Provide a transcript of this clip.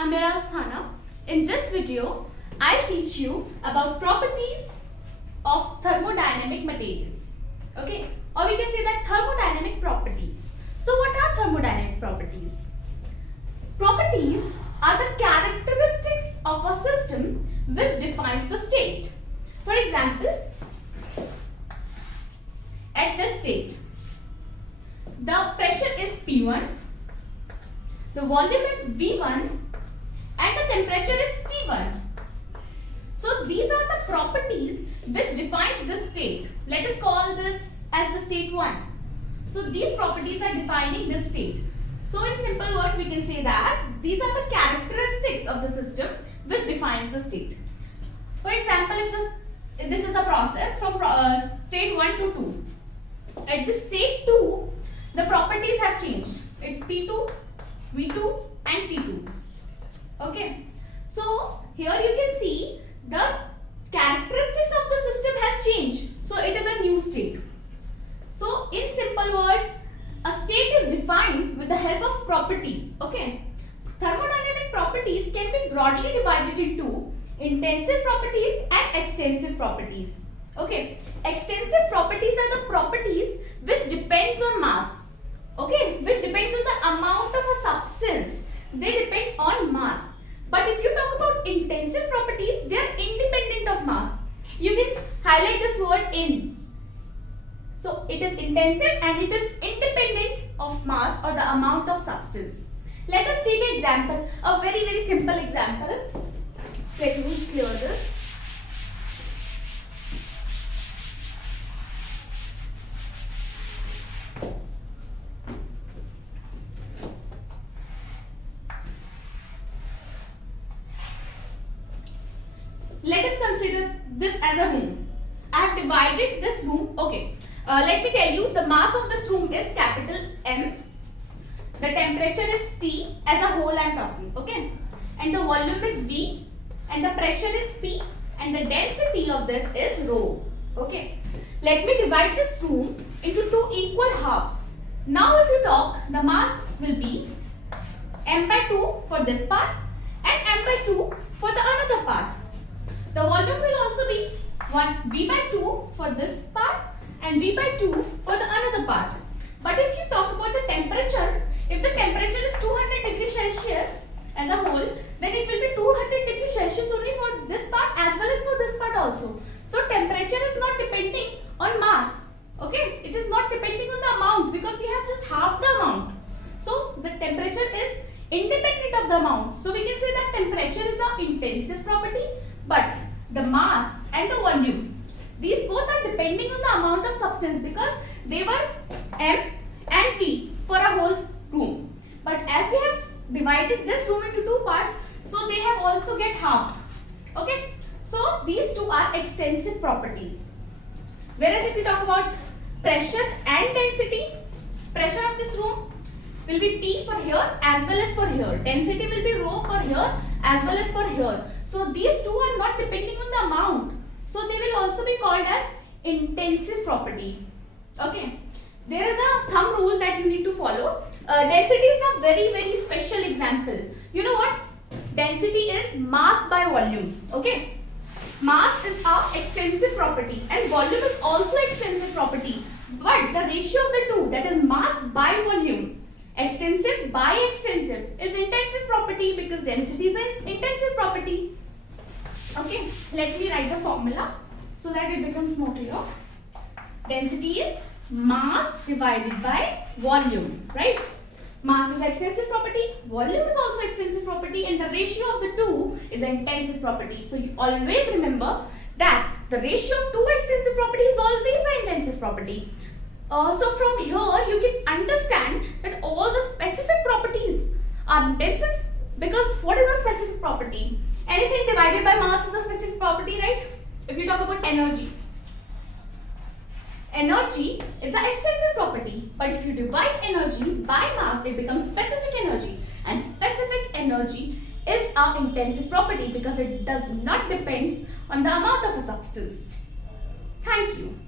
I'm Miraz Thana. In this video, I'll teach you about properties of thermodynamic materials. Okay, or we can say that thermodynamic properties. So what are thermodynamic properties? Properties are the characteristics of a system which defines the state. For example, at this state, the pressure is P1, the volume is V1 and the temperature is T1. So these are the properties which defines this state. Let us call this as the state 1. So these properties are defining this state. So in simple words we can say that these are the characteristics of the system which defines the state. For example, if this is a process from state 1 to 2. At the state 2, the properties have changed. It's P2, V2 and T2. Okay. So here you can see the characteristics of the system has changed. So it is a new state. So in simple words, a state is defined with the help of properties. Okay. Thermodynamic properties can be broadly divided into intensive properties and extensive properties. Okay. Extensive properties are the properties which depends on mass. Okay. Which depends on the amount of a substance. They depend on mass. But if you talk about intensive properties, they are independent of mass. You can highlight this word in. So it is intensive and it is independent of mass or the amount of substance. Let us take an example, a very simple example. Let me clear this. Let us consider this as a room. I have divided this room. Okay. Let me tell you, the mass of this room is capital M. The temperature is T. As a whole I am talking. Okay. And the volume is V. And the pressure is P. And the density of this is rho. Okay. Let me divide this room into two equal halves. Now if you talk, the mass will be M by 2 for this part and M by 2 for the another part. The volume will also be V by 2 for this part and V by 2 for the another part. But if you talk about the temperature, if the temperature is 200 degrees Celsius as a whole, then it will be 200 degrees Celsius only for this part as well as for this part also. So temperature is not depending on mass. Okay, it is not depending on the amount because we have just half the amount. So the temperature is independent of the amount. So we can say that temperature is the intensive property. But the mass and the volume, these both are depending on the amount of substance because they were M and V for a whole room. But as we have divided this room into two parts, so they have also get half. Okay. So these two are extensive properties. Whereas if you talk about pressure and density, pressure of this room will be P for here as well as for here. Density will be rho for here as well as for here. So these two are not depending on the amount. So they will also be called as intensive property. Okay. There is a thumb rule that you need to follow. Density is a very special example. You know what? Density is mass by volume. Okay. Mass is our extensive property and volume is also extensive property. But the ratio of the two, that is mass by volume, extensive by extensive, is intensive property because density is an intensive property. Okay, let me write the formula so that it becomes more clear. Density is mass divided by volume, right? Mass is extensive property, volume is also extensive property, and the ratio of the two is intensive property. So you always remember that the ratio of two extensive property is always an intensive property. So from here you can understand that all the specific properties are intensive because what is a specific property? Anything divided by mass is a specific property, right? If you talk about energy, energy is an extensive property, but if you divide energy by mass, it becomes specific energy, and specific energy is an intensive property because it does not depend on the amount of a substance. Thank you.